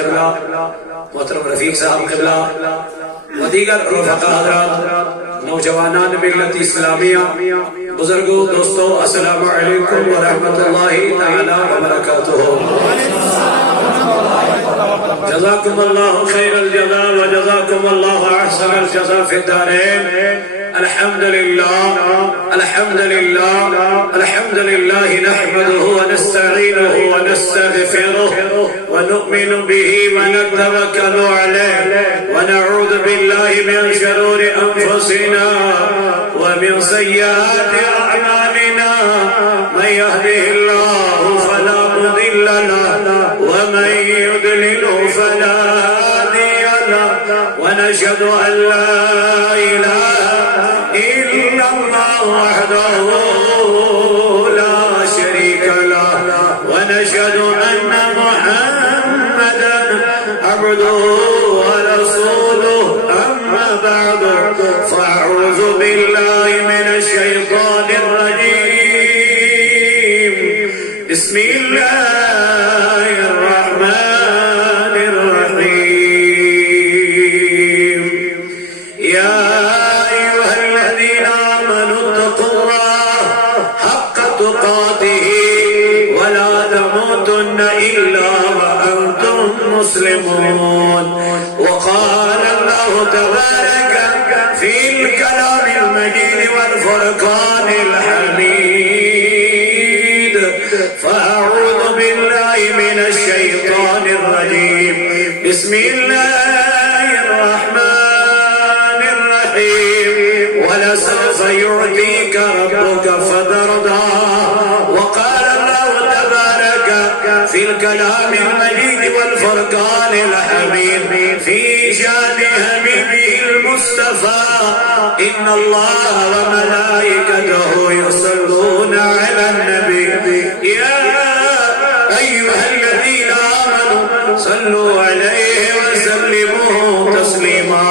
قبلہ، محترم رفیق صاحب قبلہ و دیگر رفقا حضرات، نوجوانان ملت اسلامیہ، بزرگوں، دوستوں، السلام علیکم ورحمۃ اللہ تعالی وبرکاتہ۔ جزاکم اللہ خیر الجزاء وجزاکم اللہ احسن الجزاء فی الدارین۔ الحمد للہ الحمد للہ الحمد للہ نحمده ونستعینه ونستغفره ونؤمن به ونتوکل علیہ ونعوذ باللہ من شرور انفسنا ومن سیئات اعمالنا، من يهده الله فلا مضل له ومن يضلل فلا هادي له، ونشهد ان لا اله الا الله وحده لا شريك له، ونشهد ان محمدا عبده ورسوله، اما بعد فاعوذ بالله من الشيطان الرجيم، بسم الله الرحمن الرحيم، يا أيها الذين آمنوا اتقوا الله حق تقاته ولا تموتن إلا وأنتم مسلمون، وقال الله تبارك في الكلام المجيد والفرقان الحميد، فأعوذ بالله من الشيطان الرجيم، بسم الله الرحمن الرحيم، ولسوف يعطيك ربك فترضى، وقال الله تبارك في الكلام المجيد والفرقان الحميد في شان حبيبه المصطفى، إن الله وملائكته يصلون على النبي، يا أيها الذين آمنوا صلوا عليه وسلموا تسليما،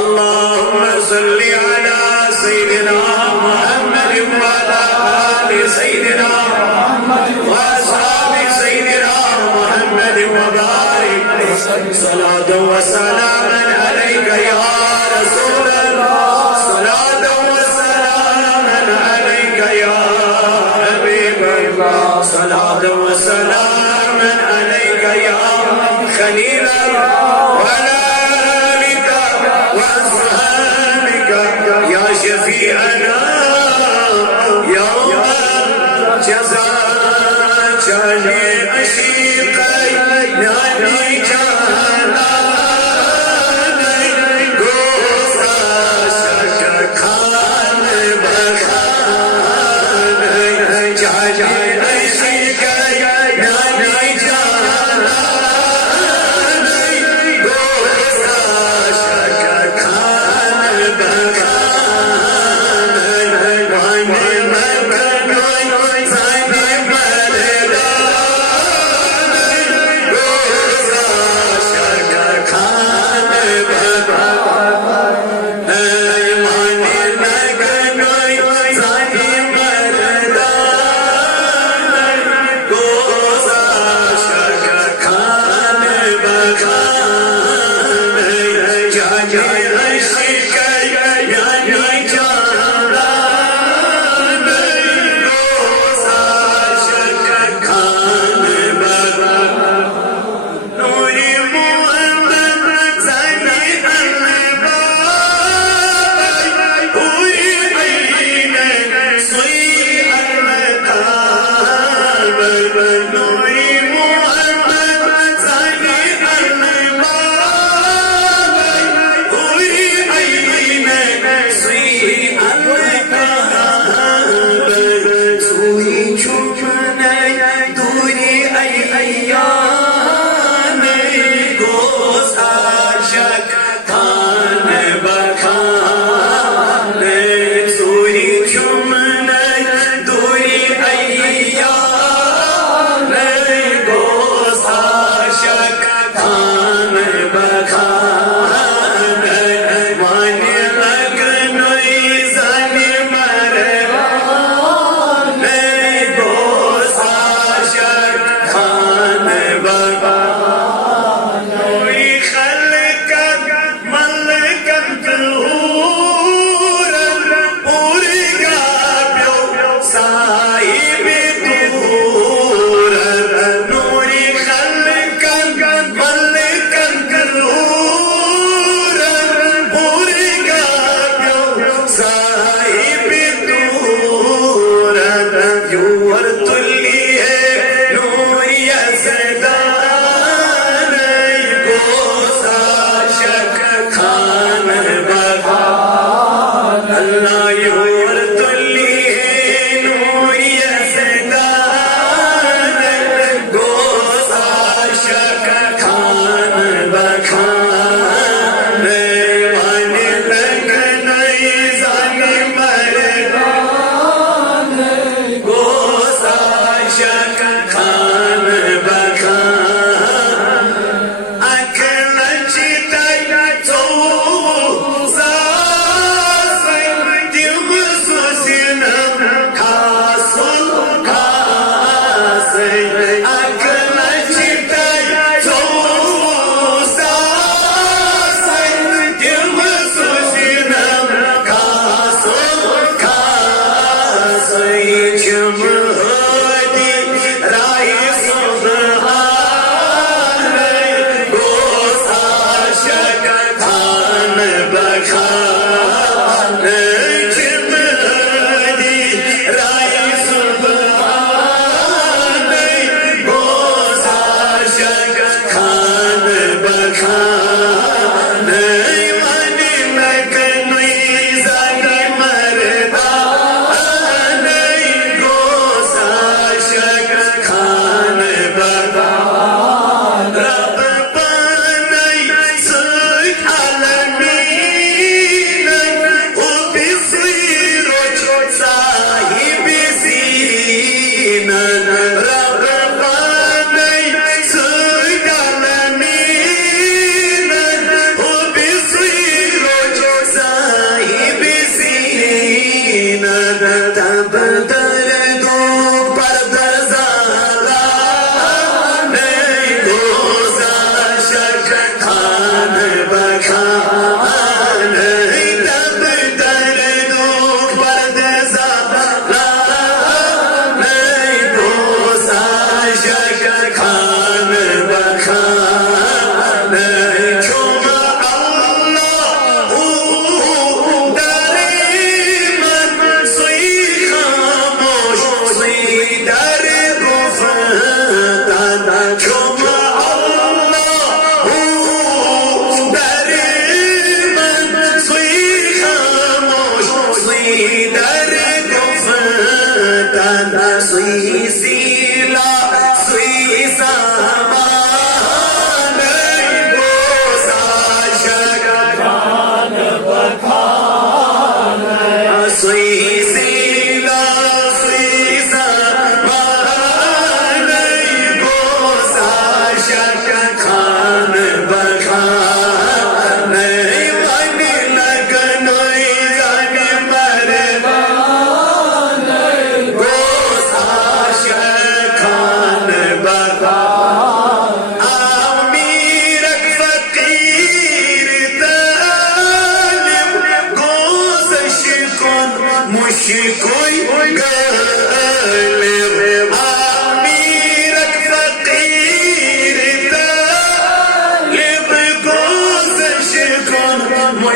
اللهم صل على سيدنا محمد وعلى آل سيدنا محمد وأصحاب سيدنا محمد وبارك صلاة وسلاما عليك يا رسول الله، صلاة وسلاما عليك يا حبيب الله، صلاة وسلاما عليك يا خليل الله، وعلى آلك وأصحابك يا شفيعنا يوم الجزاء، جاني عشيقي ناني جانا خان بخان، جاني عشيقي ناني جانا خان بخان،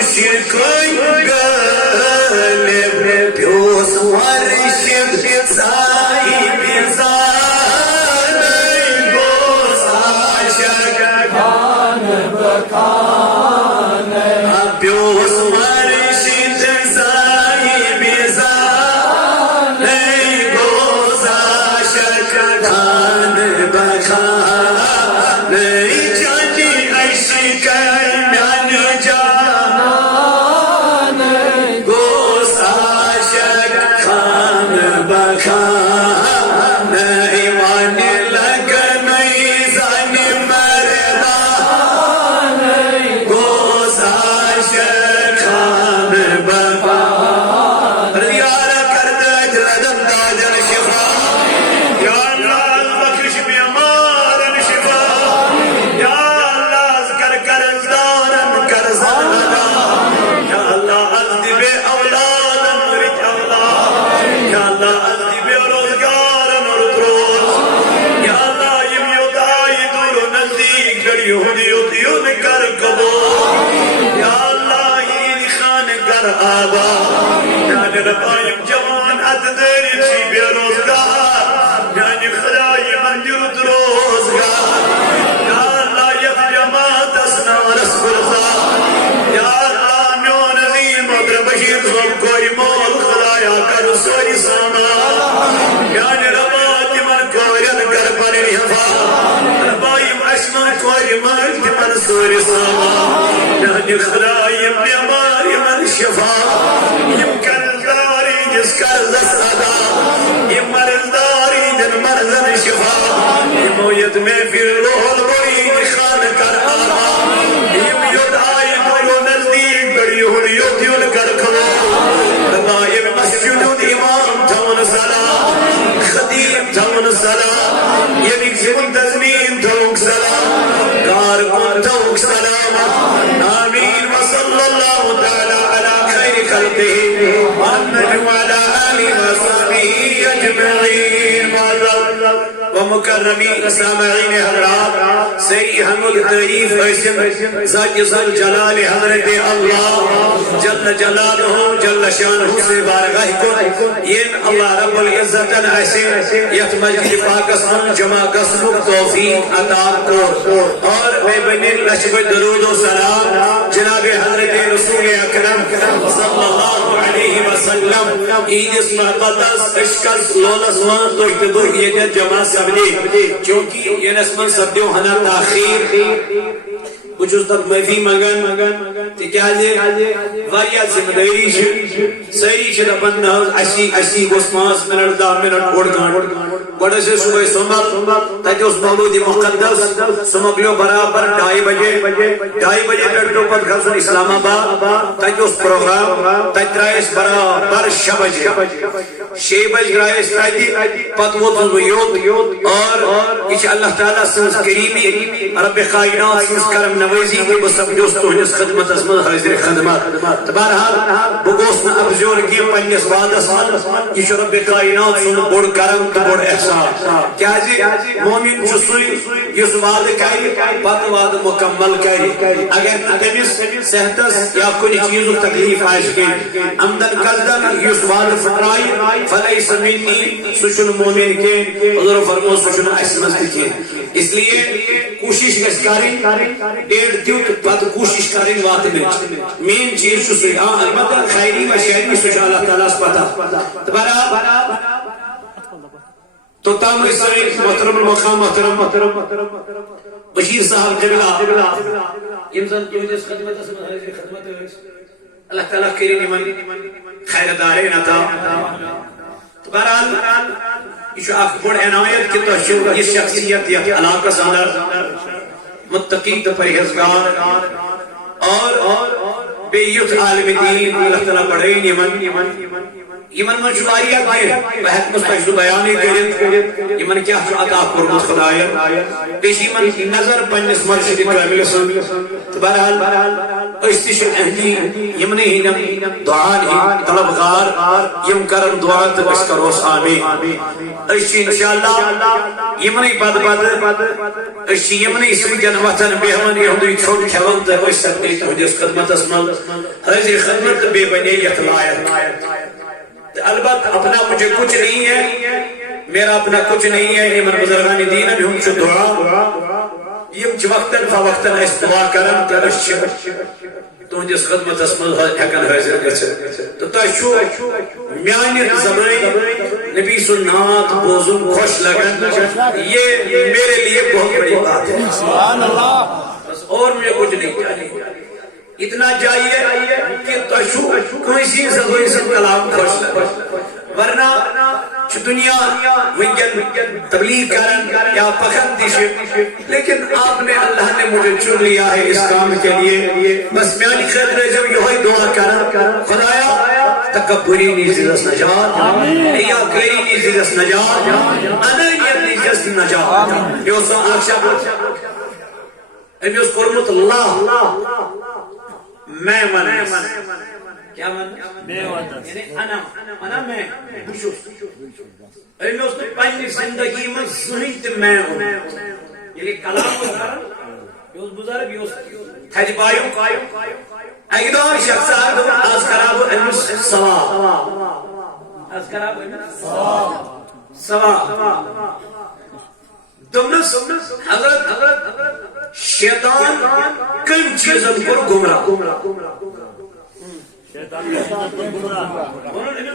مشکل غالب پیوس مرشد صاحب زان گوزاشت خان بکان پیوس مرشد صاحب زان گوزاشت خان بکان جانی عشق میان جانان گوزاشت خان بکان ایمان لگنی زن مردان گوزاشت خان بکان ریار کرده جلدن دادن شفا یا اللہ بخش بیمارن شفا یا اللہ ذکر کرزدارن کرزانا یا اللہ عذب اولادن رج اولاد یا اللہ عذب روزگارن رتروز یا اللہ یم یودائی دور نزدیک گر یہودیوت یون کر کبو یا اللہ این خان گر آبا یعنی ربائیم جوان عددری چی بے روزگار یعنی خدای منجرد روزگار یا اللہ یک جماعت اسنا رسول اللہ یا اللہ میون عظیم مدر بشیر صاحب کوئی مول خدایا کر سوئی سامان یعنی ربائی من کوئین کر پنی حفا ربائیم اشمان کوئی مرد من سوئی سامان یعنی خدائی بیماری من شفا یم کرزداری جس کرزس ادا یم مرزداری جن مرزن شفا یمویت میں پھر روح البری نشان کر آما یم یدائی دولو نزدیک بری حلیوت یون کر کھو ربائیم مسجد امام تون سلام خدیم تون سلام یمی زمین تزمین تون سلام کارکن تون سلام آمین وصل اللہ تعالی علی خیر خلقه محمد وعلى آله وصحبه أجمعين ومكرمين سامعين حضرات سری حمد تعریف اسم ذات ذل جلال حضرت اللہ جل جلالہ جل شانہ سے بارگاہ کن ین اللہ رب العزت حسین یت مجد پاک اسم جمع قسم توفیق عطا کو اور بے بنین لشب درود و سلام جناب حضرت رسول اکرم صلی اللہ علیہ وسلم عید اسم مقدس اشکر لولس وان تو یہ جمع سبنی کیونکہ یہ نسمن سبدیو ہنا تاخیر کچھ اس تک معافی منگن تکیازے واریہ ذمہ صحیح شد اپن اسی گوس 5 منٹ 10 منٹ اوڑ گان گوڑے سے صبح سمت تاکہ اس مولود مقدس سمگلیو برابر 2:30 بجے 2:30 بجے ٹرٹو پر گھرسن اسلام آباد تاکہ اس پروگرام تاکہ رائس برابر 6 بجے 6 بج رائس تاکہ پتوت الویوت اور اچھ اللہ تعالیٰ سنس کریمی رب کائنات سنس کرم نویزی کی بسب جوستو ہنس خدمت اسمد حاضر خدمات تبارحال بگوسنا ابزور کی پنیس بعد اسمد یہ رب کائنات سن بڑ کرم بڑ احسان کیا جی مومن جسوئی یس وعد کری پت وعد مکمل کری اگر تمس صحتس یا کنی چیزو تکلیف آئیش کی امدن کردن یس وعد فرائی فلیس منی سچن مومن کے حضور فرمو سچن اسمد کی اس لیے کوشش کریں ڈیڑھ دیوت بعد کوشش کریں وقت میں مین چیز سوئی البتہ خیری و شہری سوچ اللہ تعالیٰ اس پتا تبارا تو تام رسائی محترم المقام محترم بشیر صاحب قبلہ انسان کی وجہ سے خدمت اللہ تعالیٰ کریم من خیر دارین عطا تبارا یہ اکبر عنایت کی تحشیر یہ شخصیت یہ علاقہ ساندر متقی تو پرہیزگار اور بے یوت عالم دین اللہ تعالیٰ بڑھئی نیمن یمن من واریاہ کینٛہہ بہٕ ہٮ۪کہٕ نہٕ تۄہہِ سُہ بیانٕے کٔرِتھ یمن کیٛاہ چھُ عطا کوٚرمُت خۄداین بیٚیہِ چھِ یمن نظر پننِس مرشدِ کاملہِ سُنٛد تہٕ بہرحال أسۍ تہِ چھِ اہلی یمنٕے ہٕنٛدٮ۪ن دعاہن ہٕنٛدۍ طلبگار یم کرن دعا تہٕ أسۍ کروس آمیٖن أسۍ چھِ انشاءاللہ یمنٕے بدٕ أسۍ چھِ یمنٕے سۭتۍ وۄتھان بیہوان یِہُنٛدُے ژھوٚٹ کھٮ۪وان تہٕ أسۍ سپدے تُہنٛدِس خدمتس منٛز حٲضِر خدمت تہٕ بیٚیہِ بنے یتھ لایق البتہ اپنا مجھے کچھ نہیں ہے میرا اپنا کچھ نہیں ہے یمن بزرگان دین ہم چھُ دعا یم چھِ وقتاً فوقتاً أسۍ دعا کران تہٕ أسۍ چھِ تُہنٛدِس خدمتس منٛز ہٮ۪کان حٲضِر گٔژھِتھ تہٕ تۄہہِ چھُ میانہِ زبٲنۍ نبی سُنٛد نعت بوزُن خۄش لگان یہ میرے لیے بہت بڑی بات ہے بس اور مجھے کچھ نہیں چاہیے اتنا چاہیے کہ تۄہہِ چھُ کٲنٛسہِ زبٲنۍ سُنٛد کلام خۄش لگان ورنہ چھِ دنیا ونکٮ۪ن تبلیغ کران یا پکھن تہِ چھِ لیکن آپ نے اللہ نے مجھے چن لیا ہے اس کام کے لیے بس میانہِ خٲطرٕ ٲسۍزیو یِہوٚے دعا کران خۄدایا تکبری نِش دِژس نجات ریاکٲری نِش دِژس نجات انٲنِیت نِش دِژس نجات مےٚ اوس سُہ اکھ شخص أمۍ اوس کوٚرمُت لا میں ونس کیا ونس یعنی انا میں بہٕ چھُس أمۍ اوس نہٕ پننہِ زندگی منٛز زٕہٕنۍ تہِ میں ییٚلہِ کلام اوس کران یہِ اوس بُزرگ یہِ اوس تھدِ پایُک اکہِ دۄہ شیخ صاحب دوٚپ آز کرا بہٕ أمِس سوال سوال دوٚپنس حضرت شیطان کٔمۍ چیٖزن کوٚر گمراہ أمِس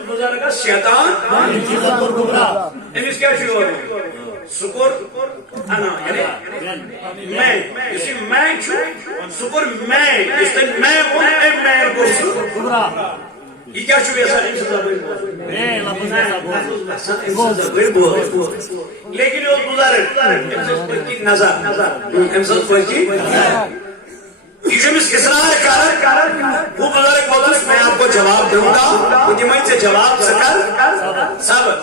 بُزرگس شیطان أمِس کیٛاہ چھُ یورٕ سُہ کوٚر انا یعنی میں یُس یہِ میں چھُ سُہ کوٚر میں یُس تٔمۍ میں ووٚن أمۍ میں کوٚر سُہ یہِ کیٛاہ چھُ یژھان أمۍ سٕنٛز زبٲنۍ بوزُن لیکن یہِ اوس بُزرگ أمِس ٲس پٔتۍ کِنۍ نظر أمِس ٲس پٔتۍ کِنۍ یہ جو أمِس اصرار کران وہ بزرگ بولس میں آپ کو جواب دوں گا بہٕ دِمے ژےٚ جواب ژٕ کر صبر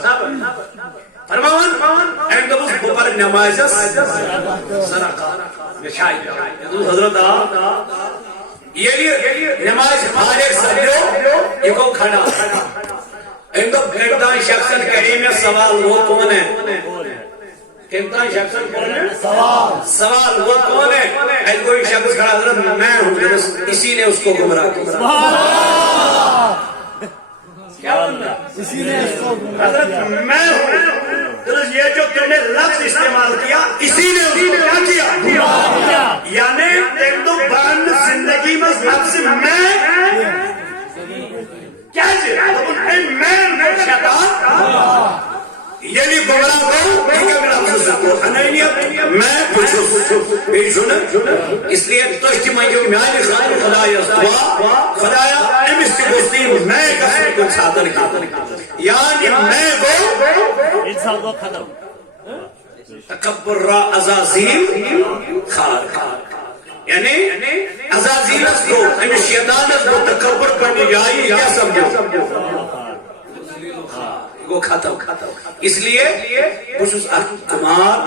فرماوان أمۍ دوٚپُس بہٕ پرٕ نمازس صدقہ مےٚ چھا حضرت ییٚلہِ نماز فارغ سپدیو یہِ گوٚو کھڑا أمۍ دوٚپ گھنٹہِ تام شخصن کرے مےٚ سوال وہ کون ہے کمتان شخصن کون ہے سوال وہ کون ہے ایک کوئی شخص کھڑا حضرت میں ہوں اسی نے اس کو گمراہ کیا کیا بننا اسی نے اس کو حضرت میں ہوں یہ جو تم نے لفظ استعمال کیا اسی نے اس کو کیا یعنی ایک تو بان زندگی میں لفظ میں کیا میں شیطان یعنی گمراہ کو میں پوچھوں اس لیے تو منگو میانہ خاطر خدایس دعا خدایا امس تہ گوٚژھ میں گژھُن کُنہِ ساتہٕ یعنی میں گوٚو ختم تکبر را عزازیل خار یعنی عزازیلس گوٚو امس شیطانس گوٚو تکبر پننہِ جایہِ کیٛاہ سمجھو گو ختم اس لیے بہٕ چھُس اکھ کُمار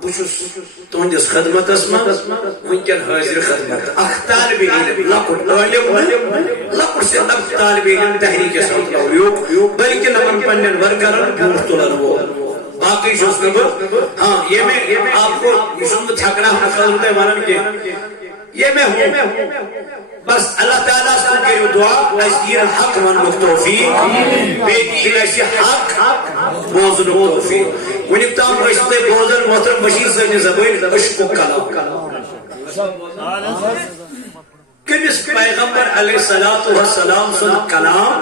بہٕ چھُس تُہنٛدِس خدمتس منٛز وٕنکٮ۪ن حٲضِر خدمت اکھ طالبہِ علم لۄکُٹ عٲلِم لۄکُٹ سے لۄکُٹ طالبہِ علم تحریٖک صوتیوٗک بلکہِ نہٕ پننٮ۪ن ورکرن برٛونٛٹھ تُلن وول باقٕے چھُس نہٕ بہٕ ہاں یہ میں آپ کو یہِ چھُس بہٕ تھکنا تۄہہِ ونان کینٛہہ یہ میں ہوں بس اللہ تعالیٰ سے کرو دعا اس دین حق وننُک توفیق بیٚیہِ دِیِن اَسہِ حق بوزنُک توفیق وُنیُک تام ٲسِو تُہۍ بوزان محترم بشیٖر صٲبنہِ زبٲنۍ عشقُک کلام کٔمِس پیغمبر علیہ الصلوۃ والسلام سُنٛد کلام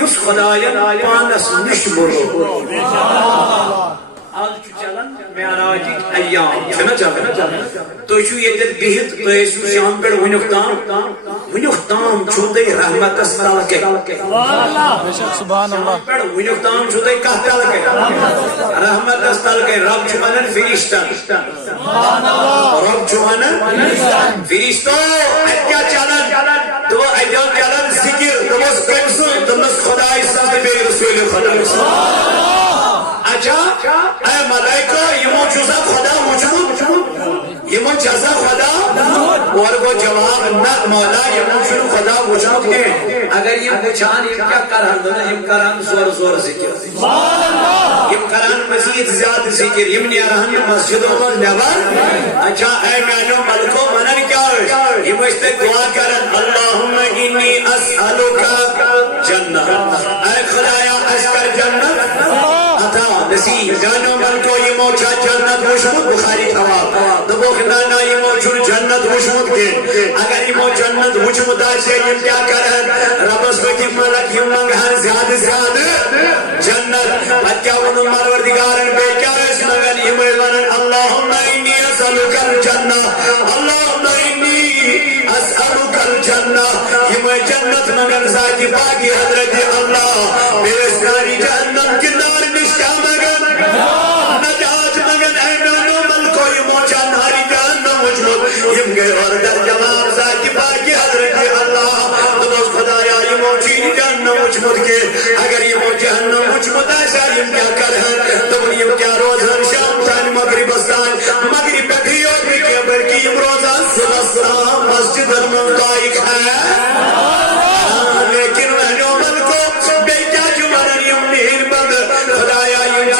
یُس خۄداین پانس نِش بوٚرو آز چھُ چلان معراجٕکۍ ایام چھُنہ چلان تُہۍ چھِو ییٚتٮ۪تھ بِہِتھ تُہۍ ٲسِو شام پٮ۪ٹھ وُنیُک تام چھُو تُہۍ رحمتس تل کَتہِ وُنیُک تام چھُو تُہۍ کتھ تل کَتہِ رحمتس تل کَتہِ رب چھُ ونان فرشتن رب چھُ ونان فرشتو اَتہِ کیٛاہ چلان دوٚپُکھ اَتہِ اوس چلان ذِکر دوٚپُس کٔمۍ سُنٛد دوٚپنس خۄدا خدا اچھا اے ملائکہ یمو جزا خدا وچمت یمو جزا خدا اور وہ جواب نہ مولا یمو شنو خدا وچمت کے اگر یہ وچان یہ کیا کران یم کران زور زور ذکر یم کران مزید زیادہ ذکر یم نیران مسجدوں میں نبر اچھا اے میانو ملکو منن کیا یم اس دعا کرن اللہم انی اسألک جنہ اے خدایا اشکر جنت عطا نصیب جانو ملکو یمو چا جنت وشمت بخاری ثواب دبو خدانا یمو چون جنت وشمت کے اگر یمو جنت وشمت آئے یم کیا کرن ربس وکی ملک یم منگھر زیادہ زیادہ جنت اتیا ونو مروردگارن بے کیا اس مگن یم ونن اللہم انی اسألک الجنہ اللہم انی اسألک الجنہ یم جنت مگن ذاتی باقی حضرت اللہ میرے ساری جہنم کی نار نشکا مگن نجات مگن اے نانو ملکو یمو جانہاری جہنم وجمت یم گئے اور در جواب ذاتی باقی حضرت اللہ دوست خدایا یمو چین جہنم وجمت کے اگر یمو جہنم وجمت ایسا یم کیا کرہن تو یم کیا روزان شام تان مغرب استان مغرب پٹھی اور بھی کیا بلکی یم روزان صبح سلام مسجد المنطائق ہے لیکن مہنو ملکو بے کیا جو منن یم نیر بند خدایا یم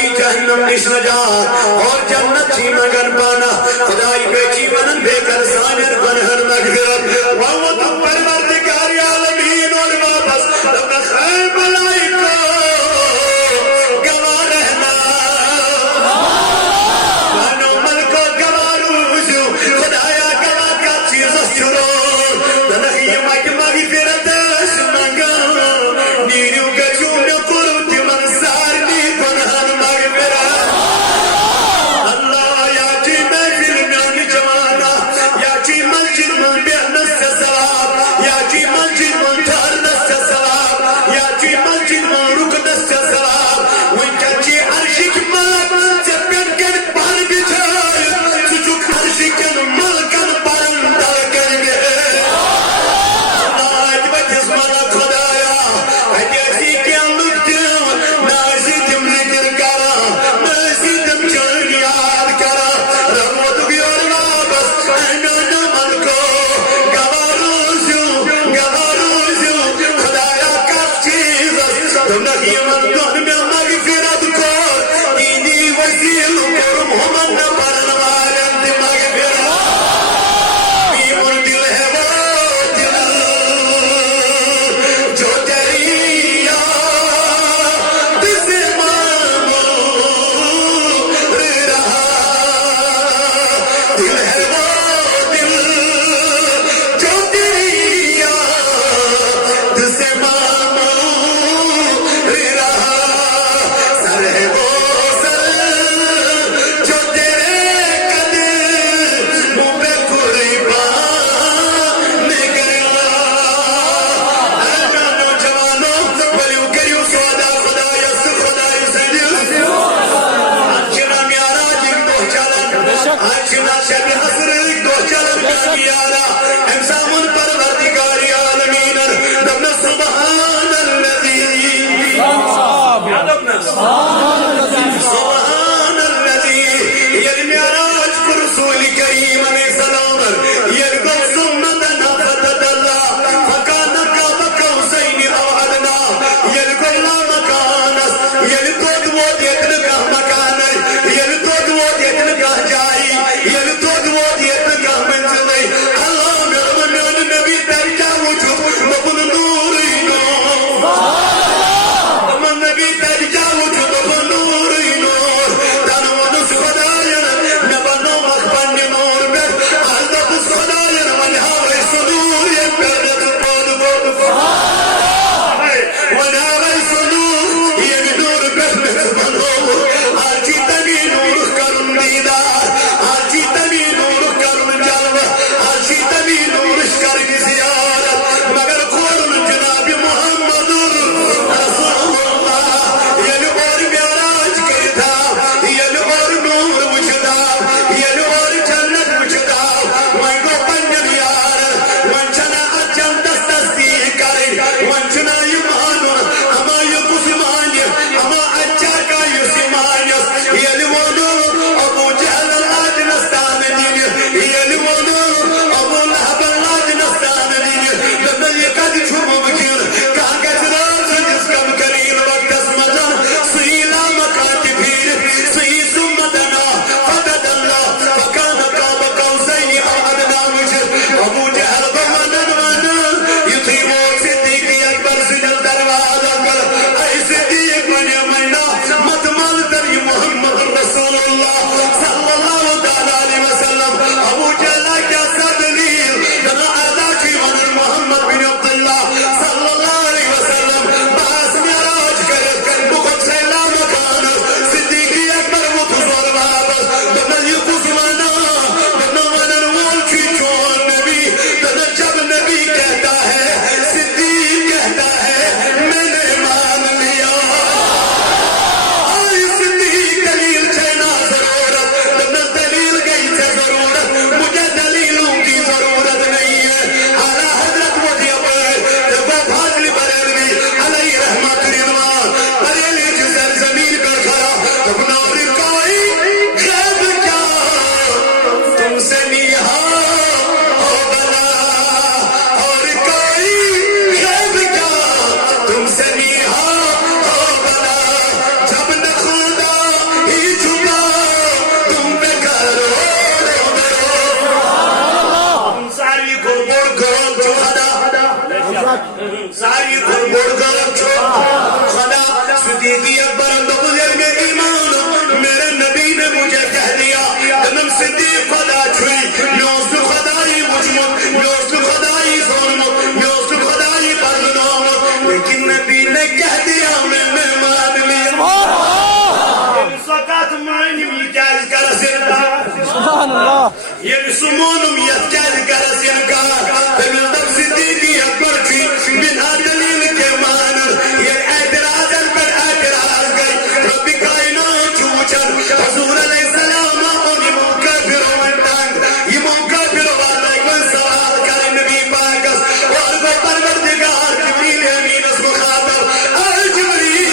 یہ سمونم یتکاد کرس انکار تمہیں تب صدیقی اکبر کی بنا دلیل کے مانر یہ اعتراض پر اعتراض گئی رب کائنات چوچن حضور علیہ السلام اور یہ موقع پھرو انتانگ یہ موقع پھرو والا ایک سوال کر نبی پاکس اور کو پروردگار جبریل امین اس مخاطب اے جبریل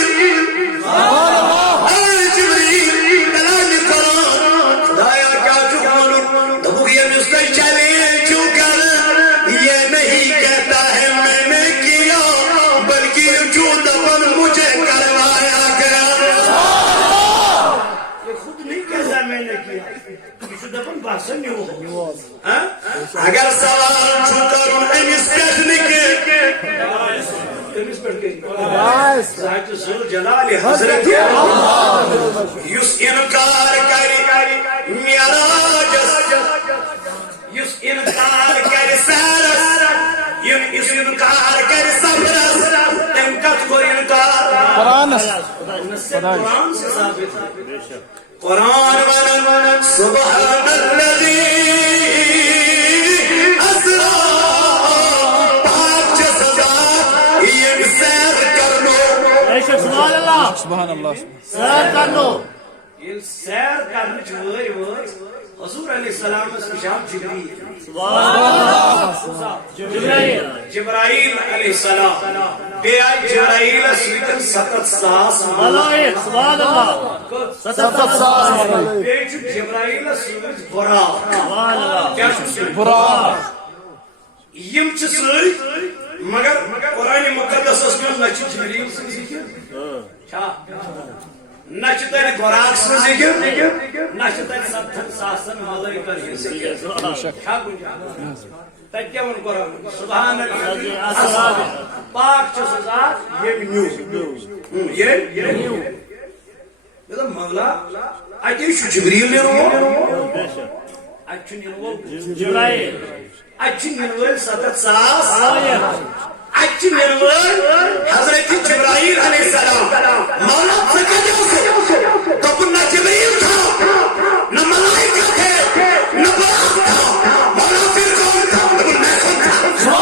اے جبریل دلال قرآن خدایا کیا چکانو دبو یہ مسکر چلے چکر یہ نہیں کہتا ہے میں نے کیا بلکہ جو دفن مجھے کروایا گیا یہ خود نہیں کہتا میں نے کیا یہ دفن باسن نہیں ہو اگر سوال چھوٹر امس کہنے کے امس پر کے ذات ذل جلال حضرت یس انکار کری معراج یس انکار کری سارس یس انکار کری صبرس تم کت کو انکار قرآن سے ثابت ہے قرآن ونن سبحان الذی اسرا پاک جسدات یہ سیر کرنو سبحان اللہ سبحان اللہ سیر کرنو یہ سیر کرنے چھوئے حضور علیہ السلام سشام جبریل جبرائیل علیہ السلام بے آئی جبرائیل سیدن 7 ساس سبحان اللہ 7 ساس بے چھو جبرائیل سیدن براق کیا چھو براق یم چھ سوئی مگر قرآن مقدس اس میں نچ جبریل سے ذکر نچ تیری براق سے ذکر نچ تیری 7 ساسن ملائکہ سے ذکر کیا گنجا تکیا من قرآن سبحان اللہ پاک چھ سزاد یہ نیو یہ نیو یہ مولا اتی شو جبریل نے رو اچھو نیو جبرائیل اچھی نیو 7 ساس اچھی نیو حضرت جبرائیل علیہ السلام مولا سکا جو سے تو نہ جبریل تھا نہ ملائکہ تھے نہ براق تھا مولا پھر کون تھا میں خود تھا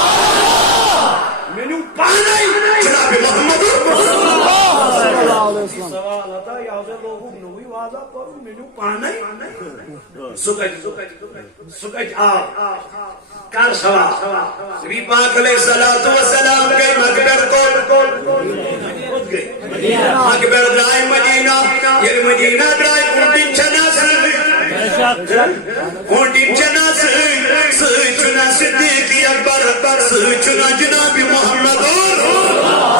میں نے پانا جناب محمد رسول اللہ سوال آتا یاد لوگوں نوی وعدہ پر میں نے پانا سکج آپ کار سوال نبی پاک علیہ السلام کے مقبر کو مقبر درائے مدینہ یہ مدینہ درائے اونٹی چنا سچنا صدیقی اکبر سچنا جناب محمد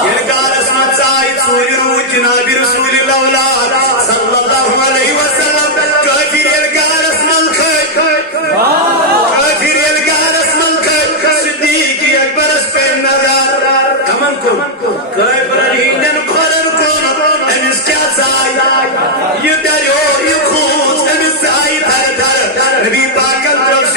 یہ گار اسمت سائی سوئی رو جناب رسول اللہ صلی اللہ علیہ وسلم کافر الگار اسمال خیق کافر الگار اسمال خیق صدیقی اکبر اس پہ نظر کمن کن کافر ہیندن خورن کن امس کیا سائی یہ دریو یہ خود امس سائی تھر تھر نبی پاک الطرف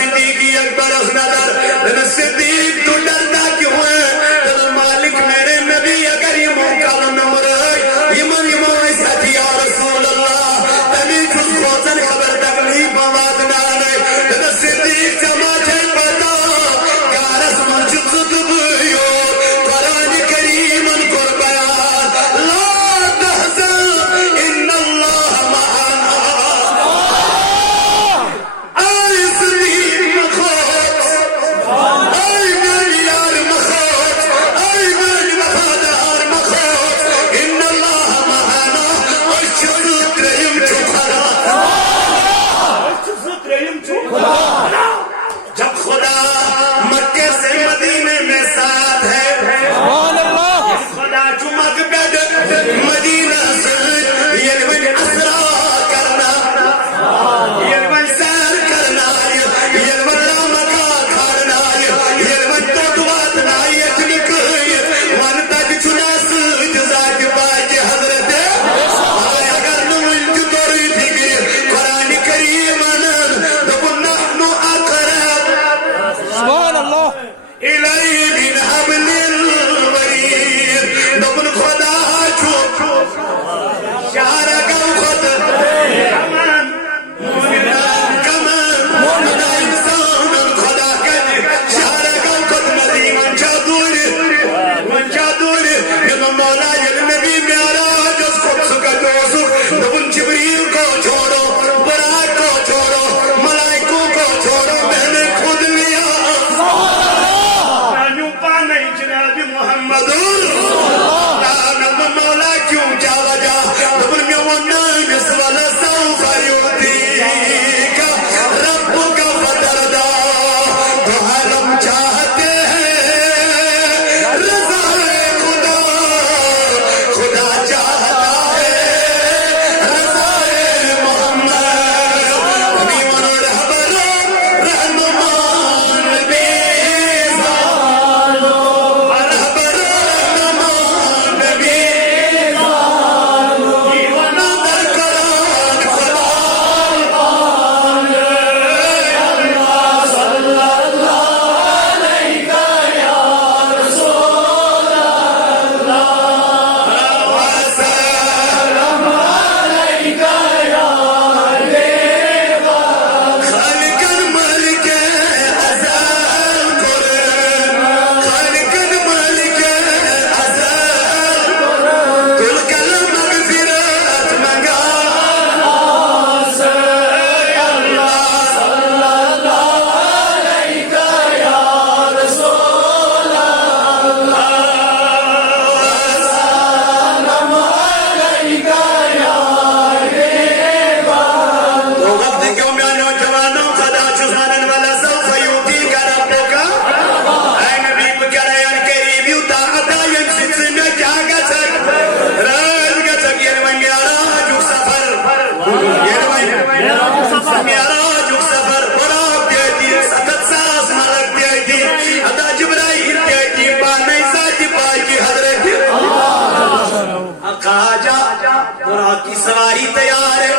سواری تیار ہے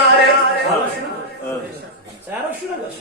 Sen şuna bak.